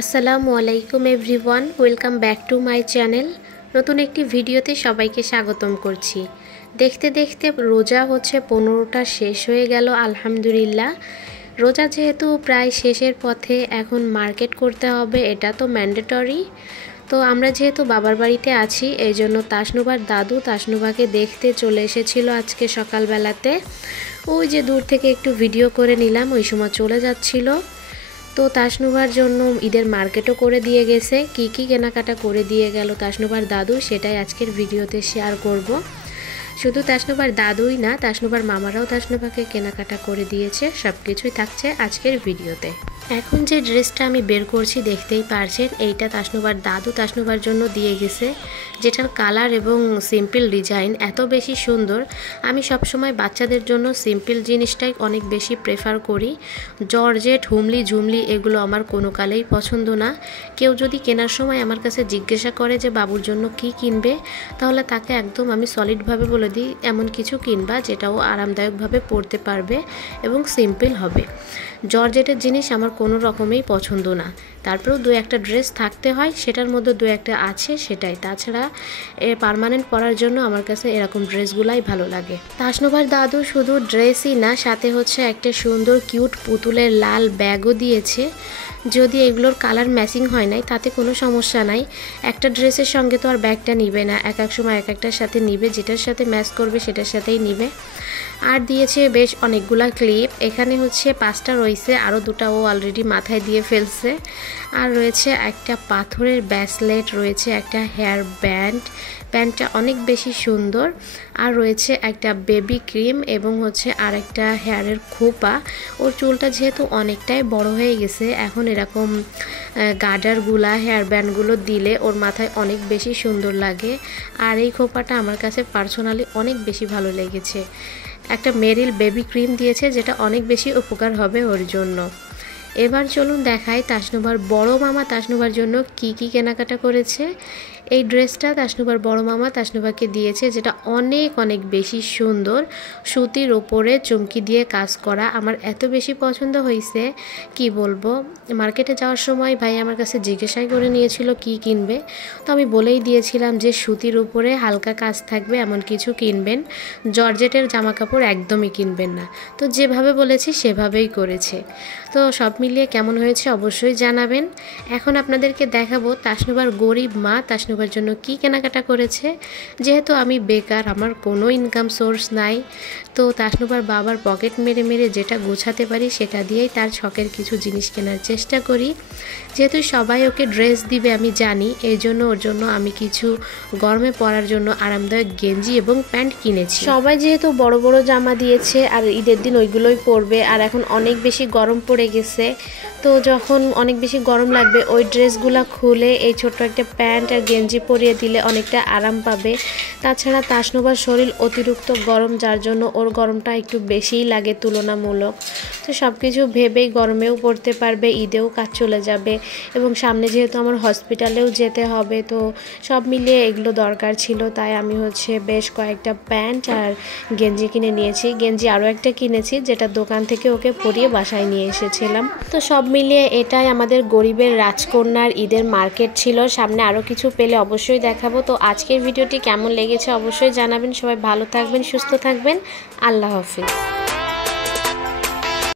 আসসালামু আলাইকুম everyone, welcome back to my channel. নতুন একটি ভিডিওতে সবাইকে স্বাগতম করছি। দেখতে দেখতে রোজা 15টা শেষ হয়ে গেল আলহামদুলিল্লাহ। রোজা যেহেতু প্রায় শেষের পথে, এখন মার্কেট করতে হবে, এটা তো ম্যান্ডেটরি। তো আমরা যেহেতু বাবার বাড়িতে আছি, এই জন্য তাসনুবার দাদু তাসনুবাকে দেখতে চলে এসেছিল আজকে সকালবেলাতে। ওই যে দূর থেকে একটু ভিডিও করে নিলাম, ওই সময় চলে যাচ্ছিল। তো তাসনুবার জন্য ঈদের মার্কেটও করে দিয়ে গেছে। কি কি কেনাকাটা করে দিয়ে গেল তাসনুবার দাদু, সেটাই আজকের ভিডিওতে শেয়ার করব। শুধু তাসনুবার দাদুই না, তাসনুবার মামারাও তাসনুবাকে কেনাকাটা করে দিয়েছে। সব কিছুই থাকছে আজকের ভিডিওতে। এখন যে ড্রেসটা আমি বের করছি দেখতেই পারছেন, এইটা তাসনুবার দাদু তাসনুবার জন্য দিয়ে গেছে, যেটার কালার এবং সিম্পল ডিজাইন এত বেশি সুন্দর। আমি সবসময় বাচ্চাদের জন্য সিম্পল জিনিসটাই অনেক বেশি প্রেফার করি। জর্জেট, হুমলি, ঝুমলি এগুলো আমার কোনো কালেই পছন্দ না। কেউ যদি কেনার সময় আমার কাছে জিজ্ঞাসা করে যে বাবুর জন্য কি কিনবে, তাহলে তাকে একদম আমি সলিডভাবে বলে দিই এমন কিছু কিনবা যেটাও আরামদায়কভাবে পরতে পারবে এবং সিম্পল হবে। জর্জেটের জিনিস আমার কোনো রকমেই পছন্দ না। তারপরেও দু একটা ড্রেস থাকতে হয়, সেটার মধ্যে দু একটা আছে সেটাই। তাছাড়া পার্মানেন্ট পরার জন্য আমার কাছে এরকম ড্রেসগুলাই ভালো লাগে। তাসনুবার দাদু শুধু ড্রেসই না, সাথে একটা সুন্দর কিউট পুতুলের লাল ব্যাগও দিয়েছে। যদি এগুলোর কালার ম্যাচিং হয় নাই তাতে কোনো সমস্যা নাই, একটা ড্রেসের সঙ্গে তো আর ব্যাগটা নিবে না, এক এক সময় এক একটার সাথে নিবে, যেটার সাথে ম্যাচ করবে সেটার সাথেই নিবে। আর দিয়েছে বেশ অনেকগুলা ক্লিপ, এখানে 5টা রয়েছে, আরও 2টা ও অলরেডি মাথায় দিয়ে ফেলছে। আর রয়েছে একটা পাথরের ব্রেসলেট, রয়েছে একটা হেয়ার ব্যান্ড, প্যান্টটা অনেক বেশি সুন্দর। আর রয়েছে একটা বেবি ক্রিম এবং আর একটা হেয়ারের খোপা। ওর চুলটা যেহেতু অনেকটাই বড় হয়ে গেছে, এখন এরকম গার্ডারগুলা, হেয়ার ব্যান্ডগুলো দিলে ওর মাথায় অনেক বেশি সুন্দর লাগে। আর এই খোপাটা আমার কাছে পার্সোনালি অনেক বেশি ভালো লেগেছে। একটা মেরিল বেবি ক্রিম দিয়েছে, যেটা অনেক বেশি উপকার হবে ওর জন্য। এবার চলুন দেখাই তাসনুবার বড় মামা তাসনুবার জন্য কি কি কেনাকাটা করেছে। এই ড্রেসটা তাসনুবার বড় মামা তাসনুবাকে দিয়েছে, যেটা অনেক অনেক বেশি সুন্দর, সুতির ওপরে চুমকি দিয়ে কাজ করা। আমার এত বেশি পছন্দ হয়েছে কি বলবো। মার্কেটে যাওয়ার সময় ভাই আমার কাছে জিজ্ঞাসাই করে নিয়েছিল কি কিনবে, তো আমি বলেই দিয়েছিলাম যে সুতির উপরে হালকা কাজ থাকবে এমন কিছু কিনবেন, জর্জেটের জামা কাপড় একদমই কিনবেন না। তো যেভাবে বলেছি সেভাবেই করেছে। তো সব মিলিয়ে কেমন হয়েছে অবশ্যই জানাবেন। এখন আপনাদেরকে দেখাবো তাসনুবার গরিব মা তাসনুবার জন্য কি কেনাকাটা করেছে। যেহেতু আমি বেকার, আমার কোনো ইনকাম সোর্স নাই, তো তাসনুবার বাবার পকেট মেরে মেরে যেটা গোছাতে পারি সেটা দিয়েই তার শখের কিছু জিনিস কেনার চেষ্টা করি। যেহেতু সবাই ওকে ড্রেস দিবে আমি জানি, এই জন্য ওর জন্য আমি কিছু গরমে পরার জন্য আরামদায়ক গেঞ্জি এবং প্যান্ট কিনেছি। সবাই যেহেতু বড় বড় জামা দিয়েছে আর ঈদের দিন ওইগুলোই পরবে, আর এখন অনেক বেশি গরম পড়ে গেছে, তো যখন অনেক বেশি গরম লাগবে ওই ড্রেসগুলো খুলে এই ছোট্ট একটা প্যান্ট আর গেঞ্জি পরিয়ে দিলে অনেকটা আরাম পাবে। তাছাড়া তাসনুবার শরীর অতিরিক্ত গরম, যার জন্য ওর গরমটা একটু বেশিই লাগে তুলনামূলক। তো সব কিছু ভেবেই গরমেও পড়তে পারবে, ঈদেও কাজ চলে যাবে, এবং সামনে যেহেতু আমার হসপিটালেও যেতে হবে, তো সব মিলিয়ে এগুলো দরকার ছিল। তাই আমি বেশ কয়েকটা প্যান্ট আর গেঞ্জি কিনে নিয়েছি। গেঞ্জি আরও একটা কিনেছি, যেটা দোকান থেকে ওকে পরিয়ে বাসায় নিয়ে এসেছিলাম। তো সব মিলিয়ে এটাই আমাদের গরিবের রাজকন্যার ঈদের মার্কেট ছিল। সামনে আরও কিছু পেলে অবশ্যই দেখাবো। তো আজকের ভিডিওটি কেমন লেগেছে অবশ্যই জানাবেন। সবাই ভালো থাকবেন, সুস্থ থাকবেন। আল্লাহ হাফিজ।